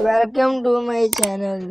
Welcome to my channel.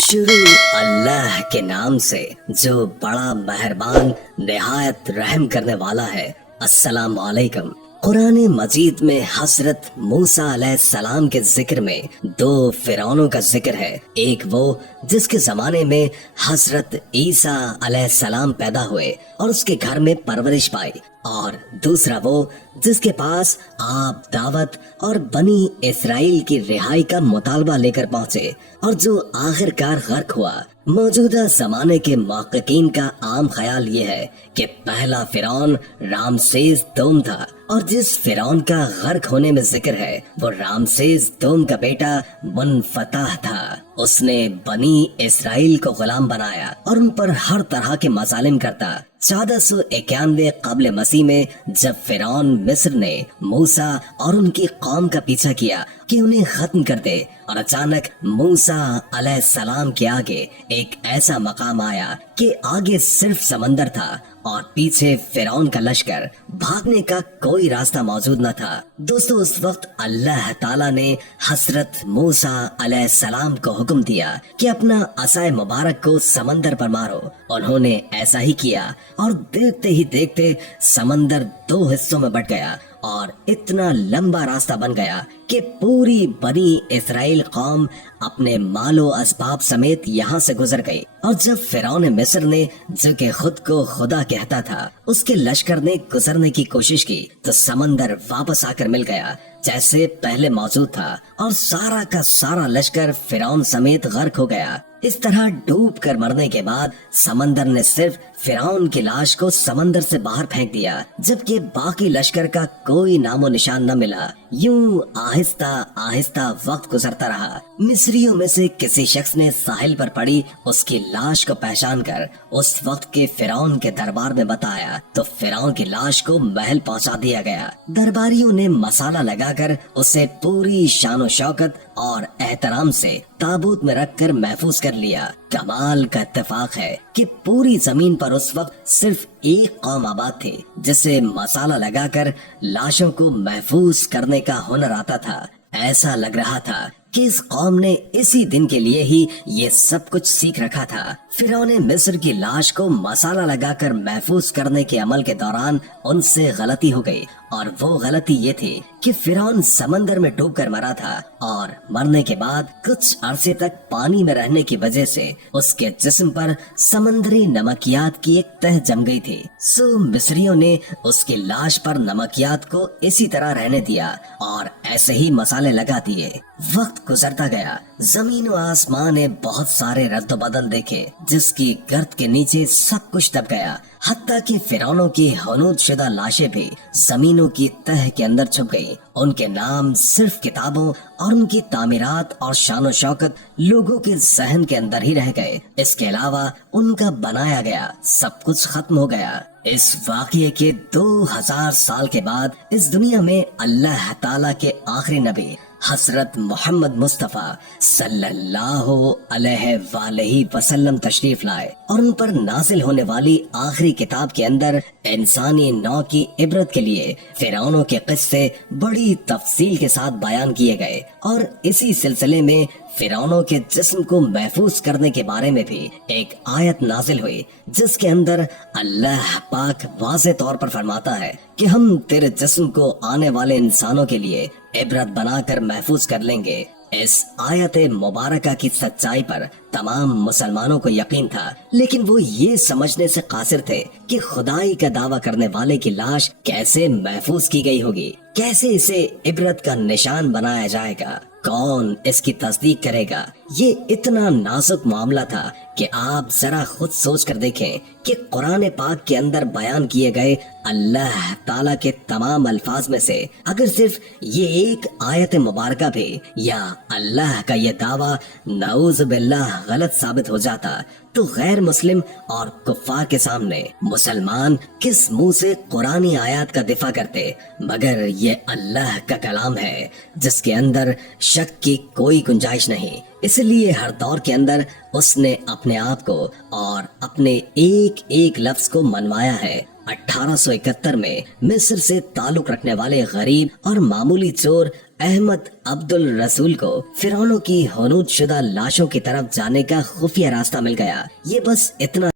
शुरू अल्लाह के नाम से जो बड़ा मेहरबान निहायत रहम करने वाला है। अस्सलाम वालेकुम। कुरान मजीद में हजरत मूसा अलैहिस्सलाम के जिक्र में दो फिरौनों का जिक्र है। एक वो जिसके जमाने में हजरत ईसा अलैहिस्सलाम पैदा हुए और उसके घर में परवरिश पाई, और दूसरा वो जिसके पास आप दावत और बनी इसराइल की रिहाई का मुतालबा लेकर पहुंचे और जो आखिरकार गर्क हुआ। मौजूदा जमाने के मुहक्किकीन का आम ख्याल ये है कि पहला फिरौन रामसेस दोम था, और जिस फिरौन का गर्क होने में जिक्र है वो रामसेस दोम का बेटा मुनफताह था। उसने बनी इसराइल को गुलाम बनाया और उन पर हर तरह के मजालिम करता। 1491 कब्ल मसीह में जब फिरौन मिस्र ने मूसा और उनकी कौम का पीछा किया कि उन्हें खत्म कर दे, और अचानक मूसा अलैहिस्सलाम के आगे एक ऐसा मकाम आया कि आगे सिर्फ समंदर था और पीछे फिरौन का लश्कर, भागने का कोई रास्ता मौजूद न था। दोस्तों, उस वक्त अल्लाह ताला ने हजरत मूसा अलैहिस्सलाम को हुक्म दिया कि अपना असाए मुबारक को समंदर पर मारो। उन्होंने ऐसा ही किया और देखते ही देखते समंदर दो हिस्सों में बट गया और इतना लंबा रास्ता बन गया कि पूरी बनी इसराइल कौम अपने मालो असबाब समेत यहाँ से गुजर गई। और जब फिरौन मिस्र ने, जो कि खुद को खुदा कहता था, उसके लश्कर ने गुजरने की कोशिश की तो समंदर वापस आकर मिल गया जैसे पहले मौजूद था, और सारा का सारा लश्कर फिरौन समेत गर्क हो गया। इस तरह डूब कर मरने के बाद समंदर ने सिर्फ फिरौन की लाश को समंदर से बाहर फेंक दिया, जबकि बाकी लश्कर का कोई नामो निशान न मिला। यूं आहिस्ता आहिस्ता वक्त गुजरता रहा। मिस्रियों में से किसी शख्स ने साहिल पर पड़ी उसकी लाश को पहचान कर उस वक्त के फिरौन के दरबार में बताया तो फिरौन की लाश को महल पहुंचा दिया गया। दरबारियों ने मसाला लगाकर उसे पूरी शानो शौकत और एहतराम से ताबूत में रखकर महफूज कर लिया। कमाल का इत्तेफाक है कि पूरी जमीन पर उस वक्त सिर्फ एक कौम आबाद थी जिसे मसाला लगाकर लाशों को महफूज करने का हुनर आता था। ऐसा लग रहा था कि इस कौम ने इसी दिन के लिए ही ये सब कुछ सीख रखा था। फिरौन मिस्र की लाश को मसाला लगाकर महफूज करने के अमल के दौरान उनसे गलती हो गई, और वो गलती ये थी कि फिरौन समंदर में डूबकर मरा था, और मरने के बाद कुछ अरसे तक पानी में रहने की वजह से उसके जिस्म पर समंदरी नमकियात की एक तह जम गई थी। सो मिस्रियों ने उसकी लाश पर नमकियात को इसी तरह रहने दिया और ऐसे ही मसाले लगा दिए। वक्त गुजरता गया। जमीन व आसमान ने बहुत सारे रद्द बदल देखे, जिसकी गर्द के नीचे सब कुछ दब गया। हत्ता कि फिरौनों की हनूद शुदा लाशें भी जमीनों की तह के अंदर छुप गई। उनके नाम सिर्फ किताबों और उनकी तामीरात और शानो शौकत लोगों के जहन के अंदर ही रह गए। इसके अलावा उनका बनाया गया सब कुछ खत्म हो गया। इस वाक़ये के 2000 साल के बाद इस दुनिया में अल्लाह ताला के आखिरी नबी हजरत मोहम्मद मुस्तफ़ा सल्लल्लाहु अलैहि वसल्लम तशरीफ लाए, और उन पर नाजिल होने वाली आखिरी किताब के अंदर इंसानी नौ की इबरत के लिए फिरौनों के किस्से बड़ी तफसील के साथ बयान किए गए। और इसी सिलसिले में फिरौनों के जिस्म को महफूज करने के बारे में भी एक आयत नाजिल हुई, जिसके अंदर अल्लाह पाक वाज़े तौर पर फरमाता है कि हम तेरे जिस्म को आने वाले इंसानों के लिए इबरत बनाकर महफूज कर लेंगे। इस आयत मुबारका की सच्चाई पर तमाम मुसलमानों को यकीन था, लेकिन वो ये समझने से कासिर थे कि खुदाई का दावा करने वाले की लाश कैसे महफूज की गई होगी, कैसे इसे इबरत का निशान बनाया जाएगा, कौन इसकी तस्दीक करेगा। ये इतना नाजुक मामला था कि आप जरा खुद सोच कर देखें कि कुरान पाक के अंदर बयान किए गए अल्लाह ताला के तमाम अल्फाज में से अगर सिर्फ ये एक आयत मुबारका भी या अल्लाह का ये दावा नऊज़ बिल्लाह गलत साबित हो जाता तो गैर मुस्लिम और कुफ्फार के सामने मुसलमान किस मुंह से कुरानी आयत का दिफा करते। मगर ये अल्लाह का कलाम है जिसके अंदर शक की कोई गुंजाइश नहीं। इसलिए हर दौर के अंदर उसने अपने आप को और अपने एक एक लफ्ज को मनवाया है। 1871 में मिस्र से ताल्लुक रखने वाले गरीब और मामूली चोर احمد عبد الرسول کو فرعونوں کی ہنود شدہ لاشوں کی طرف جانے کا خفیہ راستہ مل گیا۔ یہ بس اتنا